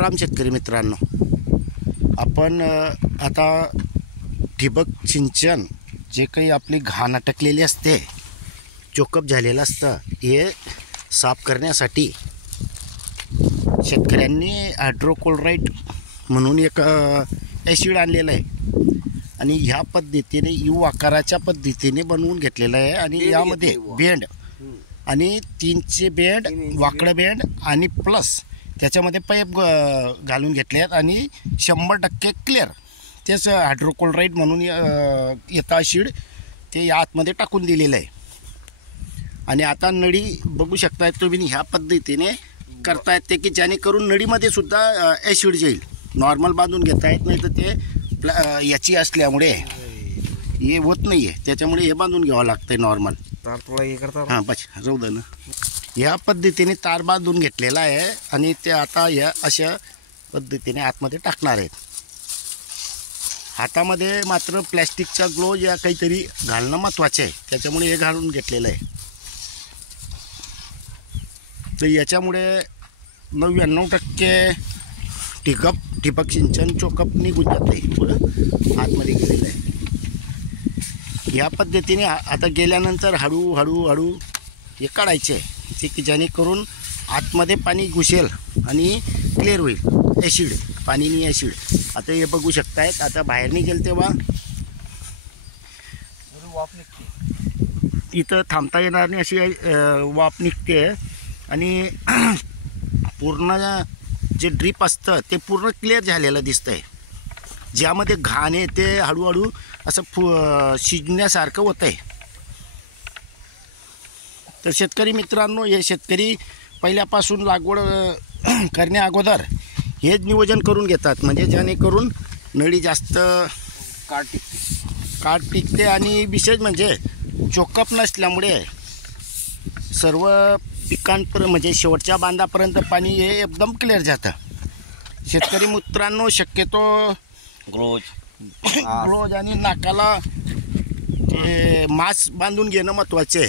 राम शेतकरी मित्रांनो, आपण आता ठिबक सिंचन जे काही आपली घाण अटकलेली असते, चोकअप झालेलं असतं, हे साफ करण्यासाठी शेतकऱ्यांनी हायड्रोक्लोराइड म्हणून एक ॲसिड आणलेलं आहे आणि ह्या पद्धतीने यू आकाराच्या पद्धतीने बनवून घेतलेलं आहे आणि यामध्ये बेंड आणि 3चे बेंड, वाकडं बेंड आणि प्लस त्याच्यामध्ये पाईप घालून घेतले आहेत आणि 100% क्लिअर तेच हायड्रोक्लोराइड म्हणून येतं ॲसिड ते या आतमध्ये टाकून दिलेलं आहे. आणि आता नळी बघू शकताय तुम्ही ह्या पद्धतीने करता येते की जेणेकरून नळीमध्ये सुद्धा ॲसिड जाईल. नॉर्मल बांधून घेता येत नाही तर ते याची असल्यामुळे हे होत नाही आहे, त्याच्यामुळे हे बांधून घ्यावं लागतं आहे नॉर्मल. हां बस जाऊ दे ना. या पद्धतीने तार बांधून घेतलेला आहे आणि ते आता या अशा पद्धतीने आतमध्ये टाकणार आहेत. हातामध्ये मात्र प्लॅस्टिकचा ग्लोव्ह या काहीतरी घालणं महत्त्वाचं आहे, त्याच्यामुळे हे घालून घेतलेलं आहे. तर याच्यामुळे 99% ठिबक सिंचन चोकअप निघून जातं आहे, पुढं आतमध्ये गेलेलं आहे. या पद्धतीने आता गेल्यानंतर हळूहळू हे काढायचे आहे ते की जेणेकरून आतमध्ये पाणी घुसेल आणि क्लिअर होईल ॲसिड, पाणीनी ॲसिड. आता हे बघू शकतायत, आता बाहेर निघेल तेव्हा वाफ निघते, इथं थांबता येणार नाही अशी वाफ निघते आणि पूर्ण जे ड्रीप असतं ते पूर्ण क्लिअर झालेलं दिसतं आहे. ज्यामध्ये घाण आहे ते हळूहळू असं शिजण्यासारखं होतं आहे. तर शेतकरी मित्रांनो, हे शेतकरी पहिल्यापासून लागवड करण्या अगोदर हेच नियोजन करून घेतात, म्हणजे जेणेकरून नळी जास्त काट टिकते आणि विशेष म्हणजे चोकअप नसल्यामुळे सर्व पिकांपर्यंत म्हणजे शेवटच्या बांधापर्यंत पाणी हे एकदम क्लिअर जातं. शेतकरी मित्रांनो, शक्यतो ग्लोव्ज आणि नाकाला ते मास्क बांधून घेणं महत्त्वाचं आहे.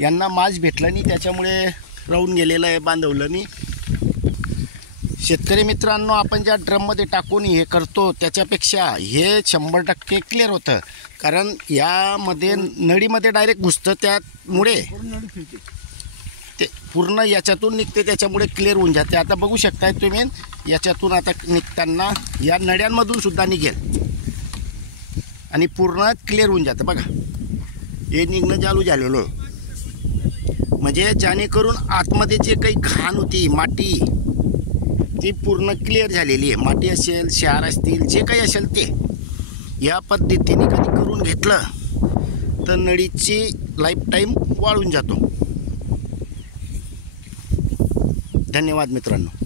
यांना मास्क भेटलं नाही त्याच्यामुळे राहून गेलेलं आहे, बांधवलं नाही. शेतकरी मित्रांनो, आपण ज्या ड्रममध्ये टाकून हे करतो त्याच्यापेक्षा हे 100% क्लिअर होतं, कारण यामध्ये नळीमध्ये डायरेक्ट घुसतं, त्यामुळे ते पूर्ण याच्यातून निघते, त्याच्यामुळे क्लिअर होऊन जाते. आता बघू शकताय तुम्ही, याच्यातून आता निघताना या नळ्यांमधून सुद्धा निघेल आणि पूर्ण क्लिअर होऊन जातं. बघा हे निघणं चालू झालेलं, म्हणजे जेणेकरून आतमध्ये जे काही घाण होती माती ती पूर्ण क्लिअर झालेली आहे. माती असेल, क्षार असतील, जे काही असेल ते या पद्धतीने कधी करून घेतलं तर नळीची लाईफ टाईम वाढून जातो. धन्यवाद मित्रांनो.